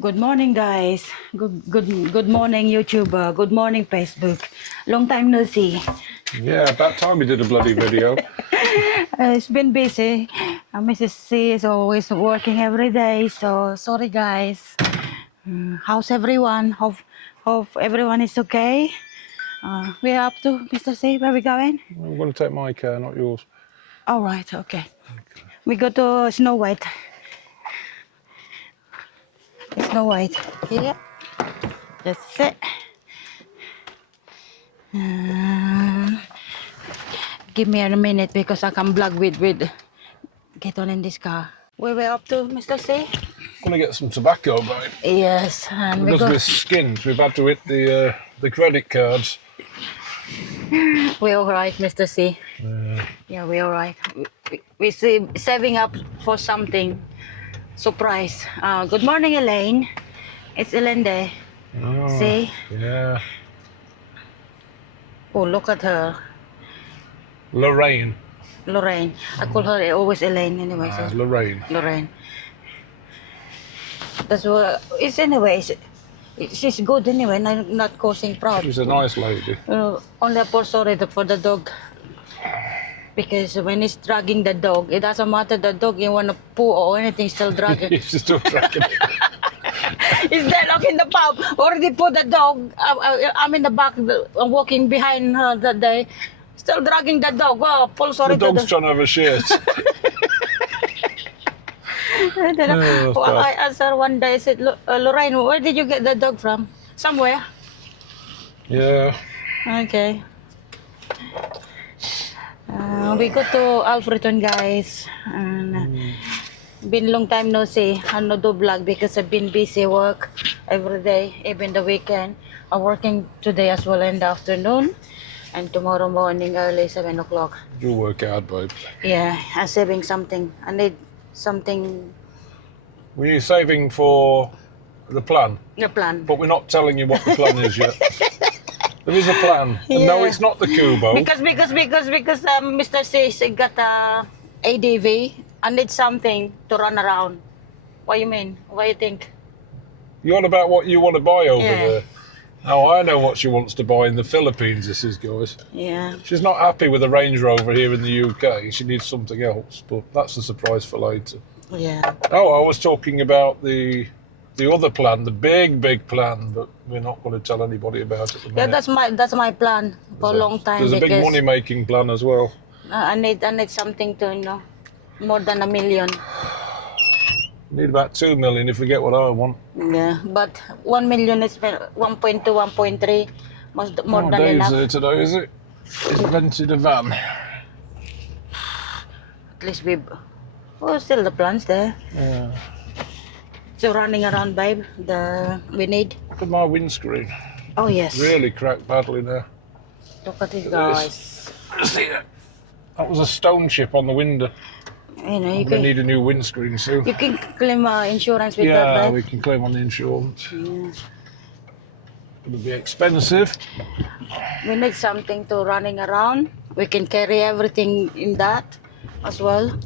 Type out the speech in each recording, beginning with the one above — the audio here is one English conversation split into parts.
Good morning, guys. Good morning, YouTube. Good morning, Facebook. Long time no see. Yeah, about time we did a bloody video. It's been busy. Mrs. C is always working every day, so sorry, guys. How's everyone? Hope everyone is okay. We're up to Mr. C. Where we going? I'm going to take my car, not yours. All right. Okay. We go to Snow White. Snow White. Yeah. That's it. Give me a minute because I can vlog with get on in this car. Where we up to, Mr. C? I'm going to get some tobacco, babe. Yes, and we Because go. we're skint, we've had to hit the credit cards. We're all right, Mr. C. Yeah, we're all right. We saving up for something. Surprise. Good morning, Elaine. It's Elaine there. Oh, See? yeah. Oh, look at her. Lorraine. Lorraine. I call her always Elaine anyway. So Lorraine. Lorraine. That's what it's anyways. She's good anyway, not causing problem. She's a nice lady. Only poor sorry for the dog. Because when he's dragging the dog, it doesn't matter the dog you want to poo or anything, still dragging. She's still dragging it. He's there look in the pub. Already put the dog. I'm in the back. I'm walking behind her that day. Still dragging the dog. Oh, Paul, sorry The dog's trying to have a shit. Well, I asked her one day, I said, Lorraine, where did you get the dog from? Somewhere. Yeah. Okay. We go to Alfreton, guys. And been long time no see. I no do vlog because I've been busy work every day, even the weekend. I'm working today as well in the afternoon. And tomorrow morning early 7 o'clock. You'll work hard, babe. Yeah, I'm saving something. I need something. We're saving for the plan, The plan. but we're not telling you what the plan is yet. There is a plan. And no, it's not the Kubo. Because Mr. Says got a ADV. I need something to run around. What do you mean? What do you think? You're on about what you want to buy over Yeah. there. Oh, I know what she wants to buy in the Philippines, this is, guys. Yeah. She's not happy with the Range Rover here in the UK. She needs something else, but that's a surprise for later. Yeah. Oh, I was talking about the other plan, the big plan, but we're not going to tell anybody about it at the Yeah, minute. that's my plan for a long time. There's a big because money-making plan as well. I need something to more than $1 million. Need about 2 million if we get what I want. Yeah, but 1 million is 1.2, 1.3, more than Dave's enough. here today, is it? He's rented a van. At least still the plans there. Yeah. So running around, babe, we need. Look at my windscreen. Oh yes. Really cracked badly now. Look at it, Look at guys. See that? That was a stone chip on the window. You know, I'm going to need a new windscreen soon. you can claim insurance with that, Yeah, babe. we can claim on the insurance. Yeah. It'll be expensive. We need something to running around. We can carry everything in that as well.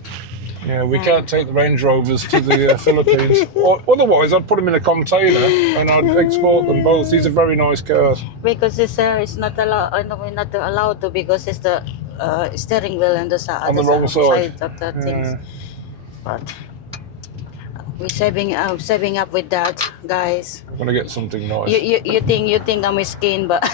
Yeah, we can't take the Range Rovers to the Philippines. Otherwise, I'd put them in a container and I'd export them both. These are very nice cars. Because it's not allowed. I know we're not allowed to because it's the steering wheel and the On the wrong side. of the things. Yeah. But we're saving up with that, guys. I'm going to get something nice. You think I'm skin, but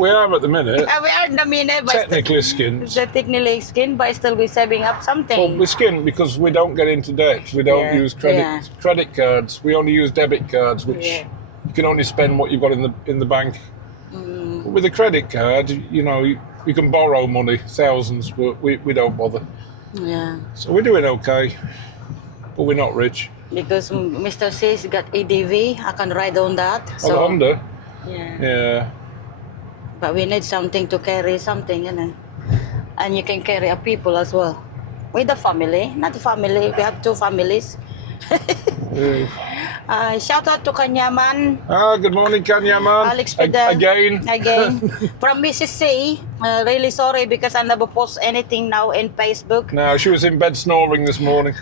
We are at the minute. we are in the minute, but Technically skint. it's technically skin, but still we're saving up Well, something. we skint because we don't get into debt. We don't Yeah, use credit yeah. credit cards. We only use debit cards, which Yeah. you can only spend what you've got in the bank. But with a credit card, you can borrow money, thousands, but we don't bother. Yeah, So we're doing okay, but we're not rich. because Mr. C's got ADV, I can ride on that. So, So Honda, yeah. yeah. But we need something to carry something, and you can carry a people as well. With the family, not the family. We have 2 families. Shout out to Kanyaman. Good morning, Kanyaman. Alex Pedal. Again. From Mrs. C. Really sorry because I never post anything now in Facebook. No, she was in bed snoring this morning.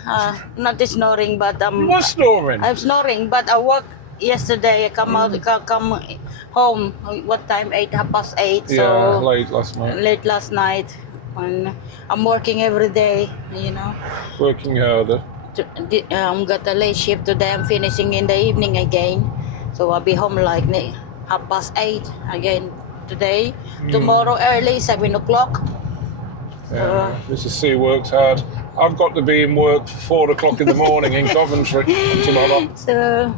Not snoring, but You were snoring? I'm snoring, but I worked yesterday. I come home. What time? 8:30. Yeah, So late last night. late last night. And I'm working every day. You know. Working harder. Got a late shift today. I'm finishing in the evening again, so I'll be home like 8:30 again today. Tomorrow early 7 o'clock. Yeah, Mrs. C works hard. I've got to be in work for 4 o'clock in the morning in Coventry tomorrow. So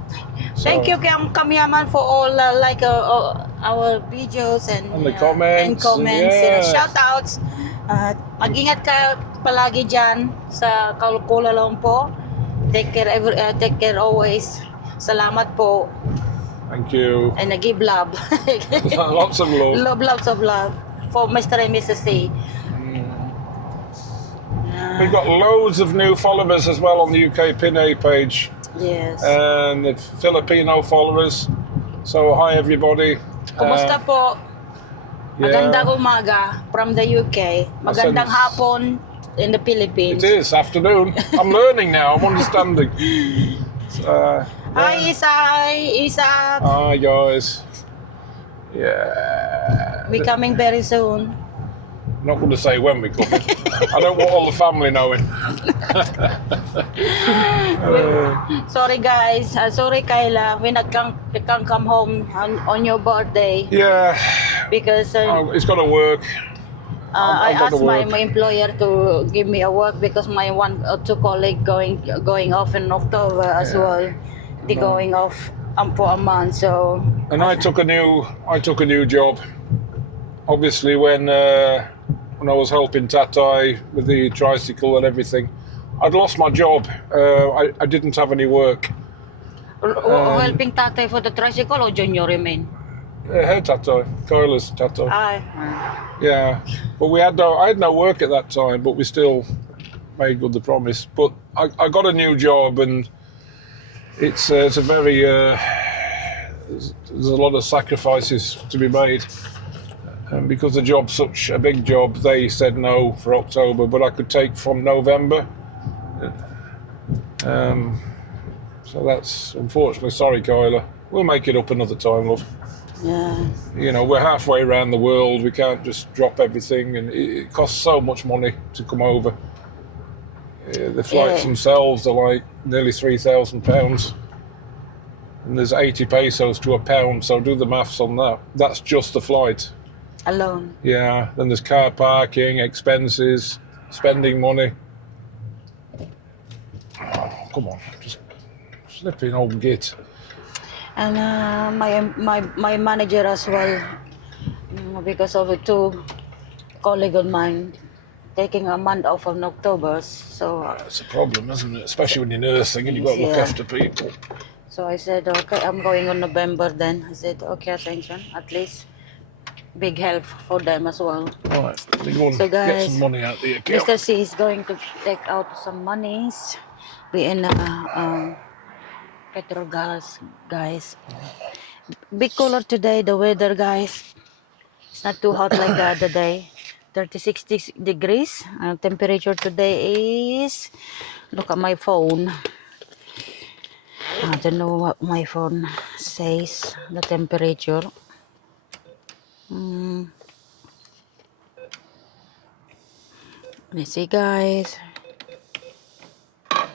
thank you, Kamyaman, for all our videos and the comments. and shout outs. Mag-ingat ka palagi dyan sa Kuala Lumpur. Take care always. Salamat po. Thank you. And I give love. Lots of love. Lots of love for Mr. and Mrs. C. We've got loads of new followers as well on the UK-PINAY page. Yes. And the Filipino followers. So hi everybody. Kumusta po? Magandang umaga from the UK. Magandang hapon in the Philippines. It is afternoon. I'm learning now. I'm understanding. Hi, Isaac. Hi guys. Yeah. We coming very soon. I'm not going to say when we're coming. I don't want all the family knowing. Sorry guys. Sorry Kyla. We can't come home on your birthday. Yeah. Because It's got to work. I asked my employer to give me a work because my 1 or 2 colleagues going off in October as well. They're going off for a month. So. And I took a new job. Obviously, when I was helping Tatai with the tricycle and everything, I'd lost my job. I didn't have any work. Helping Tatay for the tricycle or Junior, you mean? Her Tatai, Kyla's Tatai. Aye. Yeah, but I had no work at that time, but we still made good the promise. But I got a new job, and it's a very there's a lot of sacrifices to be made. And because the job's such a big job, they said no for October, but I could take from November. So that's unfortunately, sorry Kyla. We'll make it up another time, love. Yeah. You know, we're halfway around the world. We can't just drop everything, and it costs so much money to come over. The flights themselves are like nearly £3,000, and there's 80 pesos to a pound. So do the maths on that. That's just the flight Alone. Yeah. Then there's car parking, expenses, spending money. Oh, come on, just slipping old git. And my manager as well, because of 2 colleagues of mine taking a month off in October, so It's a problem, isn't it? Especially when you're nursing and you've got to look after people. So I said, okay, I'm going on November then. I said, okay, attention, at least big help for them as well. Right, we go and So get guys, some money out of the account. Mr. C is going to take out some monies. Be in petrol gas, guys. Big cooler today, the weather, guys. It's not too hot like the other day. 36 degrees. Temperature today is, look at my phone. I don't know what my phone says, the temperature. Let's see, guys.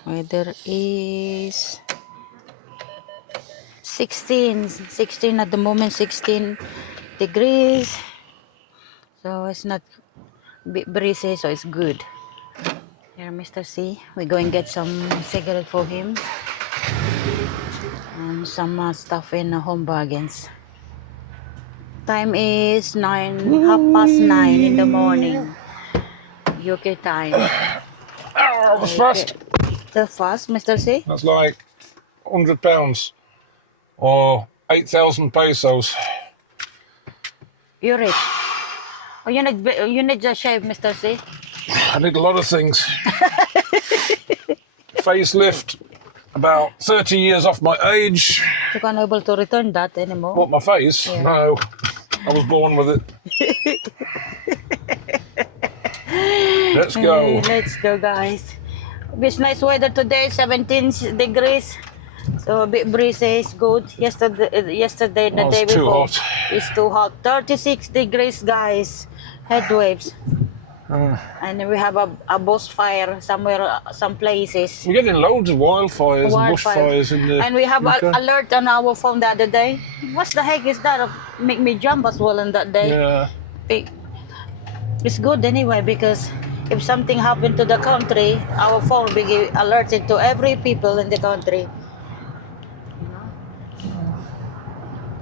Weather is 16 at the moment, 16 degrees. So it's not breezy, so it's good. Here, Mr. C, we're going to get some cigarette for him and some stuff in home bargains. Time is 9:30 in the morning, UK time. Oh, that was fast. The fast, Mr. C? That's like £100 or 8,000 pesos. You're rich. Oh, you need a shave, Mr. C? I need a lot of things. Facelift, about 30 years off my age. You can't able to return that anymore. What, my face? Yeah. No, I was born with it. Let's go. Let's go, guys. It's nice weather today, 17 degrees. So a bit breezy is good. Yesterday and the Oh, day it's too before, hot. it's too hot. 36 degrees, guys. Head waves. And we have a bush fire somewhere, some places. We're getting loads of wildfires and bushfires in the And we have UK. an alert on our phone the other day. What the heck is that? Make me jump as well on that day. Yeah. It's good anyway, because if something happened to the country, our phone will be alerted to every people in the country.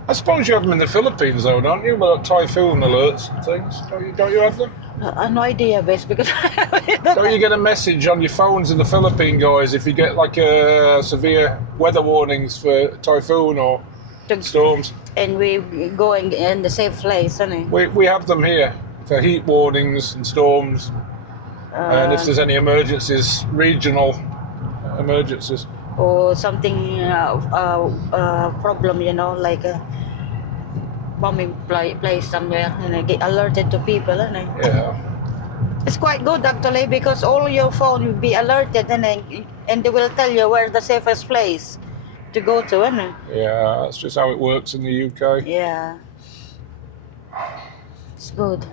I suppose you have them in the Philippines though, don't you? Well, typhoon alerts and things. Don't you have them? I have no idea, best because Don't you get a message on your phones in the Philippine, guys, if you get like severe weather warnings for typhoon or storms? And we going in the safe place, isn't it? We have them here for heat warnings and storms, and if there's any emergencies, regional emergencies. Or something problem, you know, like a bombing place somewhere, and I get alerted to people, isn't it? Yeah. It's quite good actually, because all your phone will be alerted, and they will tell you where's the safest place to go to, isn't it? Yeah, that's just how it works in the UK. Yeah, it's good.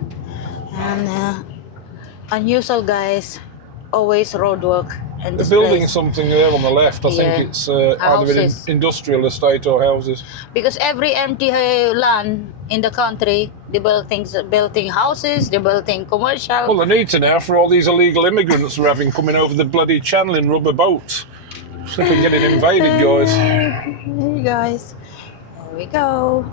And unusual, guys, always road work. And They're this building place, something there on the left. I Yeah. think it's either an Houses. industrial estate or houses. because every empty land in the country, they're building houses, they're building commercial. Well, they need to now for all these illegal immigrants we're having coming over the bloody channel in rubber boats. Flipping getting invaded, guys. Hey guys, there we go.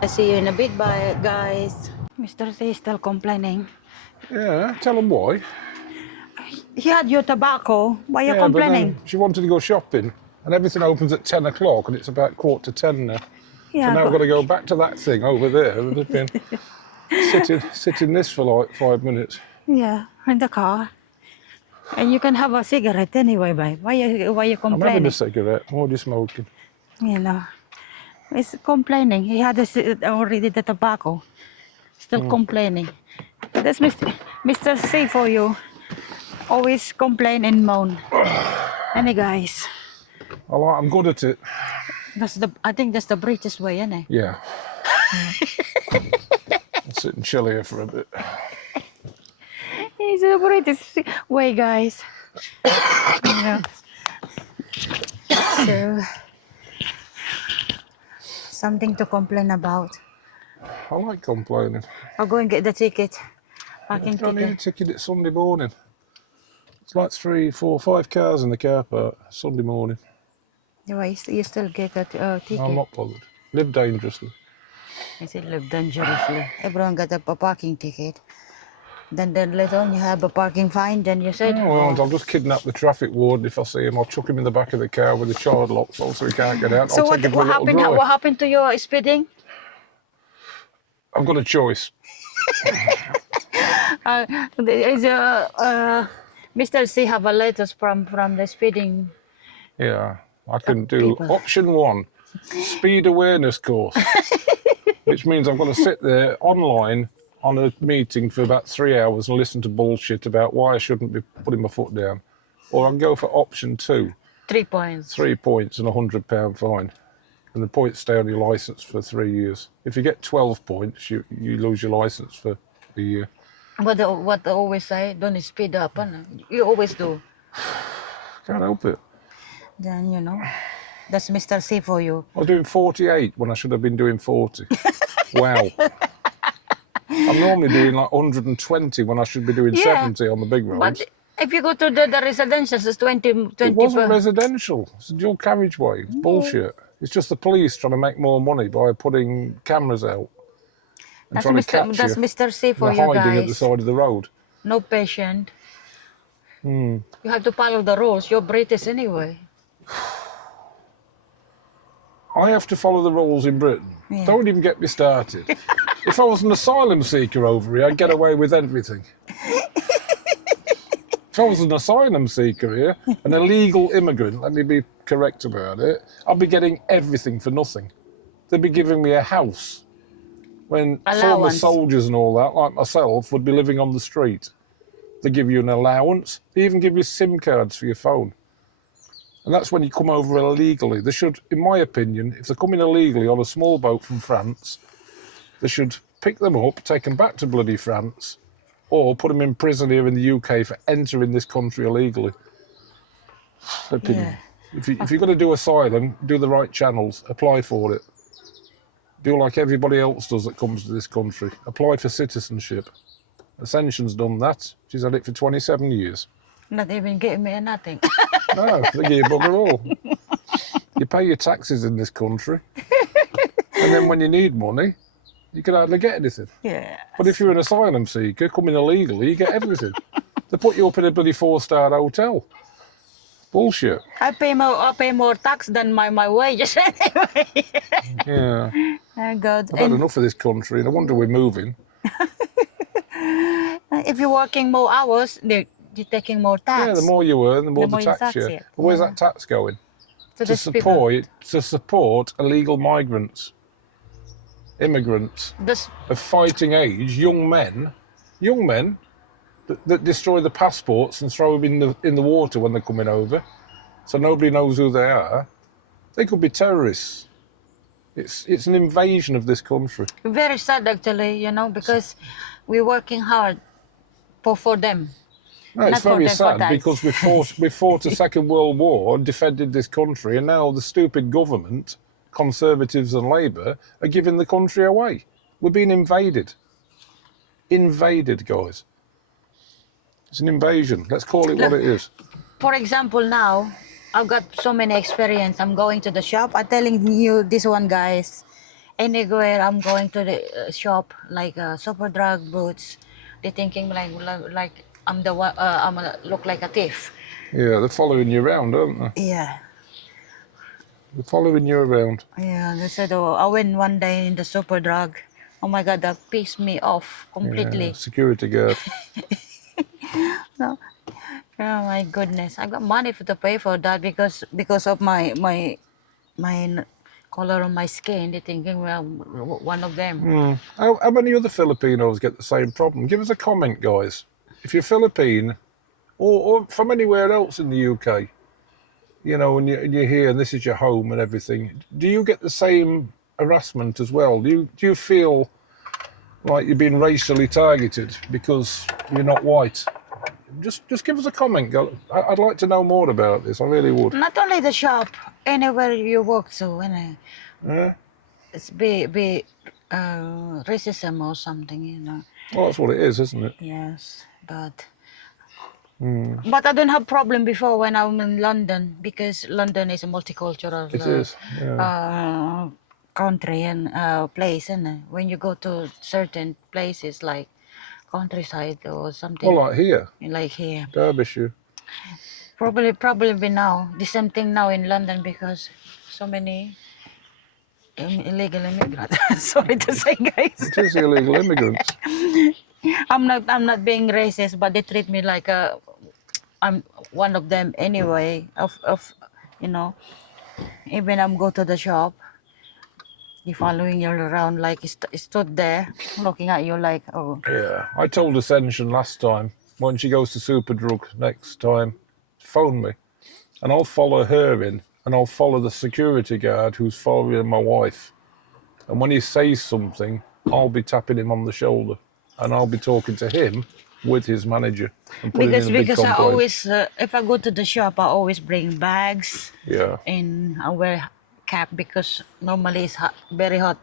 I see you in a bit, bye guys. Mr. C is still complaining. Yeah, tell them why. He had your tobacco. Why are you Yeah, but complaining? then she wanted to go shopping, and everything opens at 10 o'clock, and it's about 9:45 now. Yeah, So now we've got to go back to that thing over there. We've just been sitting this for like 5 minutes. yeah, in the car. And you can have a cigarette anyway, babe. Why you I'm having complaining? a cigarette. I'm already smoking. You know, he's complaining. He had already the tobacco. Still complaining. That's Mr. C for you. Always complain and moan. Any guys, I'm good at it. I think that's the British way, isn't it? Yeah. I'll sit and chill here for a bit. It's the British way, guys. You know. So, something to complain about. I like complaining. I'll go and get the ticket. Parking I don't need a ticket. ticket. It's Sunday morning. It's like 3, 4, 5 cars in the car park. Sunday morning. Anyway, you still get a ticket. I'm not bothered. Live dangerously. I said live dangerously. Everyone got a parking ticket. Then later on you have a parking fine. Then you said, Oh, well, I'll just kidnap the traffic warden if I see him. I'll chuck him in the back of the car with the child locks on so he can't get out. so I'll take him for a what little happened? drive. What happened to your speeding? I've got a choice. Is Mr. C have a letters from the speeding? Yeah, I can do people. option 1, speed awareness course, which means I've got to sit there online on a meeting for about 3 hours and listen to bullshit about why I shouldn't be putting my foot down. Or I can go for option 2, 3 points. 3 points and £100 fine. And the points stay on your licence for 3 years. If you get 12 points, you lose your licence for a year. What they always say, don't speed up, huh? You always do. Can't help it. Then, you know, that's Mr. C for you. I was doing 48 when I should have been doing 40. Wow. I'm normally doing like 120 when I should be doing Yeah, 70 on the big roads. But if you go to the residentials, it's 20. It wasn't residential. It's a dual carriageway. It's bullshit. It's just the police trying to make more money by putting cameras out and That's trying to catch That's you. Mr. C for They're you hiding at the guys. side of the road. No patient. You have to follow the rules. You're British anyway. I have to follow the rules in Britain. Yeah. Don't even get me started. If I was an asylum seeker over here, I'd get away with everything. If I was an asylum seeker here, an illegal immigrant, let me be correct about it, I'd be getting everything for nothing. They'd be giving me a house when former Allowance. soldiers and all that, like myself, would be living on the street. They give you an allowance. They even give you SIM cards for your phone. And that's when you come over illegally. They should, in my opinion, if they're coming illegally on a small boat from France, they should pick them up, take them back to bloody France, or put them in prison here in the UK for entering this country illegally. Opinion. Yeah. If you're going to do asylum, do the right channels, apply for it. Do like everybody else does that comes to this country. Apply for citizenship. Ascension's done that. She's had it for 27 years. Not even giving me nothing. No, they give you bugger all. You pay your taxes in this country, and then when you need money, you can hardly get anything. Yeah. But if you're an asylum seeker coming illegally, you get everything. They put you up in a bloody 4-star hotel. Bullshit. I pay more tax than my wages anyway. Yeah. Oh God. I've had enough of this country, and I wonder we're moving. If you're working more hours, you're taking more tax. Yeah, the more you earn, the more The more the you tax tax you. it. But where's Yeah. that tax going? to To these people. support illegal migrants, immigrants This, of fighting age, young men that destroy the passports and throw them in the water when they're coming over, so nobody knows who they are. They could be terrorists. It's an invasion of this country. very sad actually, because we're working hard for them. No, it's Not for very them, for sad that. because we fought a Second World War and defended this country, and now the stupid government, Conservatives and Labour, are giving the country away. We're being invaded. Invaded, guys. It's an invasion. Let's call it what it is. For example, now I've got so many experience. I'm going to the shop. I'm telling you this one, guys. Anywhere I'm going to the shop, like super drug boots, they thinking like I'm the one. I'm gonna look like a thief. Yeah, they're following you around, aren't they? Yeah, They're following you around. yeah. They said, oh, I went one day in the super drug. Oh my God, that pissed me off completely. Yeah, security guard. No. Oh my goodness, I got money to pay for that because of my color on my skin. They're thinking, well, one of them. How many other Filipinos get the same problem? Give us a comment, guys. If you're Philippine or from anywhere else in the UK, and you're here and this is your home and everything, do you get the same harassment as well? Do you feel like you're being racially targeted because you're not white? Just give us a comment, girl. I'd like to know more about this. I really would. Not only the shop, anywhere you work, so Yeah. it's be racism or something. Well, that's what it is, isn't it? Yes, but I don't have problem before when I'm in London because London is a multicultural. It is. Yeah. Country and place, and when you go to certain places like countryside or something Well, like here, like here, Derbyshire. probably be now the same thing now in London because so many illegal immigrants. Sorry to say, guys. It is illegal immigrants. I'm not being racist, but they treat me like I'm one of them anyway. Even I'm go to the shop. He following you around like he stood there looking at you like, oh. Yeah. I told Ascension last time, when she goes to Superdrug next time, phone me. And I'll follow her in, and I'll follow the security guard who's following my wife. And when he says something, I'll be tapping him on the shoulder. And I'll be talking to him with his manager. And putting in a big Because I complaint. always, if I go to the shop, I always bring bags. Yeah. And I wear cap because normally it's hot, very hot.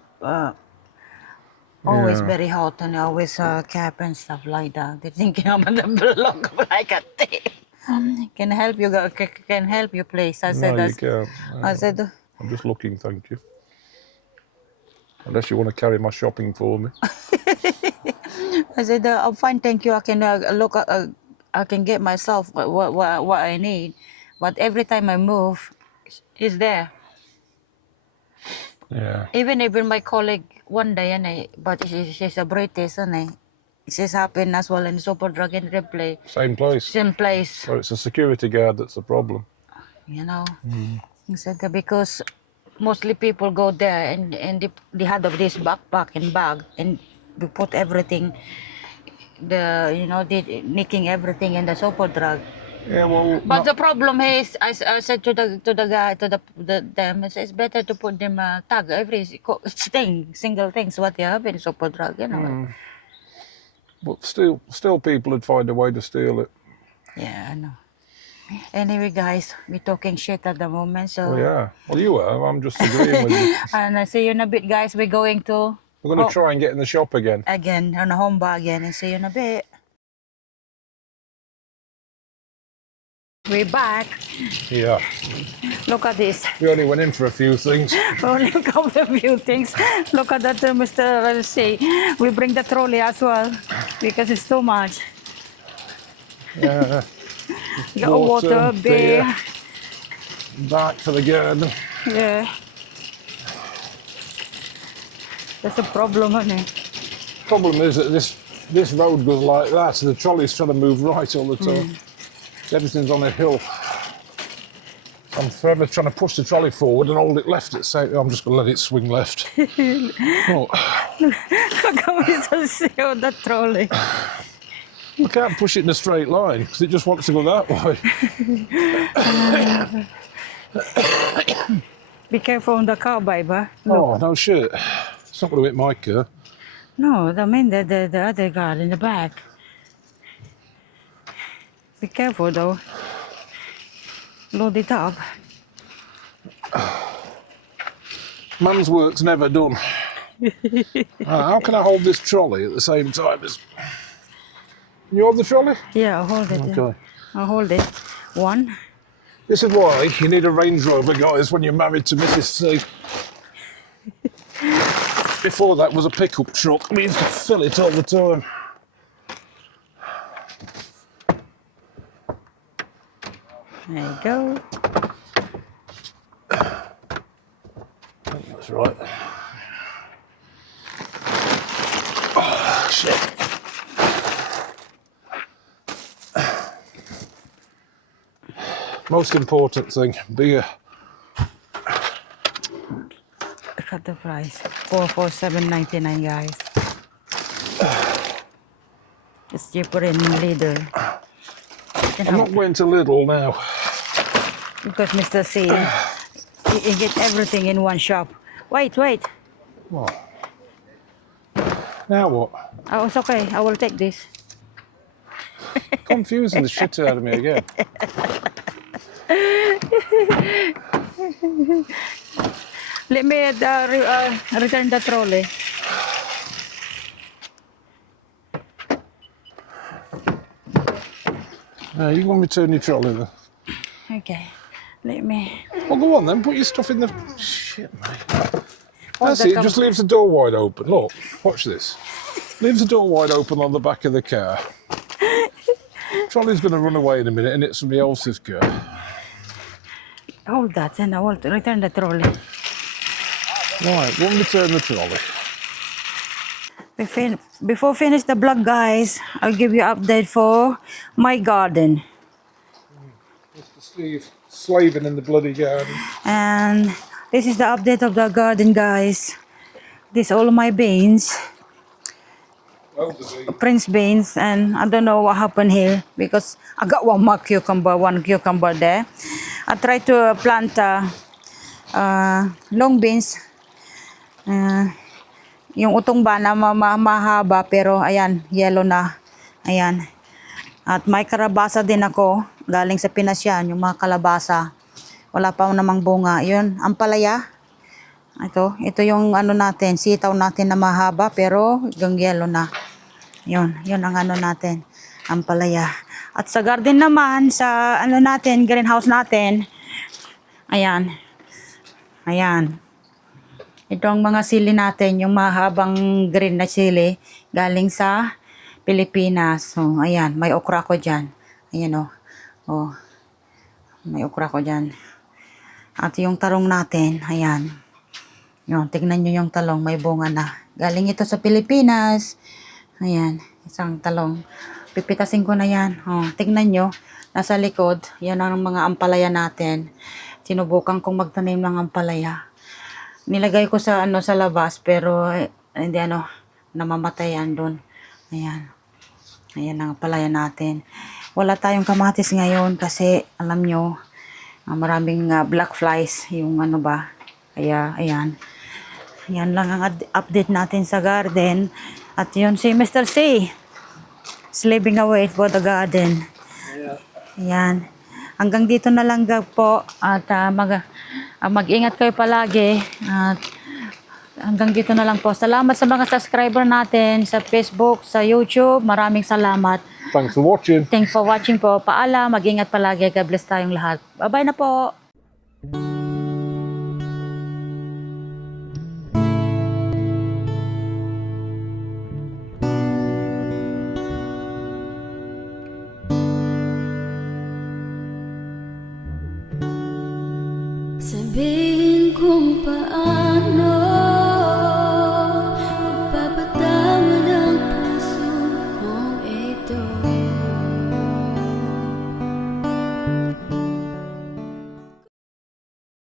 Always Yeah. very hot, and I always cap and stuff like that. They're thinking I'm on the block like a thief. Can help you, can help you, please. I said, No, you can't. I said, I'm just looking, thank you. Unless you want to carry my shopping for me. I'm fine, thank you. I can look. I can get myself what I need, but every time I move, it's there. Yeah. Even my colleague one day, but she's a British, This happened as well in Super Drug and Replay. Same place. Same place, So it's a security guard that's the problem. you know. He said that because mostly people go there and they had of this backpack and bag and we put everything, they nicking everything in the Super Drug. Yeah, well, But the problem is, I said to the guy, to them, it's better to put them tag every single things what they have in Super Drug, you know. but still people would find a way to steal it. Yeah, I know. Anyway, guys, we're talking shit at the moment, so. Well, yeah. Well, you are. I'm just agreeing with you. And I see you in a bit, guys. We're going to We're going to try and get in the shop again. on a home bar again, and see you in a bit. We're back. Yeah. Look at this. We only went in for a few things. Only a couple of few things. Look at that, Mr. Let's see. We bring the trolley as well because it's too much. Yeah. You got water, beer. Back for the garden. Yeah. That's a problem, isn't it? Problem is that this road goes like that, so the trolley's trying to move right all the time. Everything's on a hill. I'm forever trying to push the trolley forward and hold it left at the same time. I'm just going to let it swing left. Oh. Look how it's see on that trolley. I can't push it in a straight line because it just wants to go that way. Be careful on the car, baby. Oh, no shit. It's not going to hit my car. No, I mean the other guy in the back. Be careful though. Load it up. Man's work's never done. How can I hold this trolley at the same time as... Can you hold the trolley? Yeah, I'll hold it. Okay. I'll hold it. One. This is why you need a Range Rover, guys, when you're married to Mrs. C. Before that was a pickup truck. We used to fill it all the time. There you go. That's right. Oh, shit. Most important thing, beer. Look at the price. 447.99, guys. It's cheaper in Lidl. I'm not going to Lidl now. Because Mr. C, you get everything in one shop. Wait. What? Now what? Oh, it's okay. I will take this. Confusing the shit out of me again. Let me return the trolley. You want me to turn your trolley then? Okay. Let me. Well, go on then. Put your stuff in the... Shit, mate. That's the it. Just leaves the door wide open. Look, watch this. Leaves the door wide open on the back of the car. Trolley's going to run away in a minute and it's somebody else's car. Hold that and I will return the trolley. Right, want me to turn the trolley? Before finish the vlog, guys, I'll give you update for my garden. Mr. Steve slaving in the bloody garden. And this is the update of the garden, guys. This all my beans. Prince beans, and I don't know what happened here because I got one cucumber there. I tried to plant long beans. Yung utong ba na mahaba pero ayan, yellow na. Ayan. At may kalabasa din ako. Galing sa Pinas yan, yung mga kalabasa. Wala pa namang bunga. Yun, ampalaya. Ito yung ano natin, sitaw natin na mahaba pero yung yellow na. Yun ang ano natin, ampalaya. At sa garden naman, sa ano natin, greenhouse natin, ayan. Ito ang mga sili natin, yung mahabang green na sili, galing sa Pilipinas. So, ayan, may okra ko dyan. Ayan o. Oh, may okra ko dyan. At yung talong natin, ayan. Yun, tignan nyo yung talong, may bunga na. Galing ito sa Pilipinas. Ayan, Isang talong. Pipitasin ko na yan. Oh, tingnan nyo. Nasa likod. Yan ang mga ampalaya natin. Sinubukan kong magtanim ng ampalaya. Nilagay ko sa sa labas pero hindi namamatay yan doon. Ayan. Ayan ang ampalaya natin. Wala tayong kamatis ngayon kasi alam nyo, maraming black flies yung Kaya ayan. Yan lang ang update natin sa garden. At yun si Mr. C. Slaving away for the garden. Yan. Hanggang dito na lang po. At mag-ingat kayo palagi. At hanggang dito na lang po. Salamat sa mga subscriber natin sa Facebook, sa YouTube. Maraming salamat. Thanks for watching. Thanks for watching po. Paalam. Mag-ingat palagi. God bless tayong lahat. Bye-bye na po. Sabihin kung paano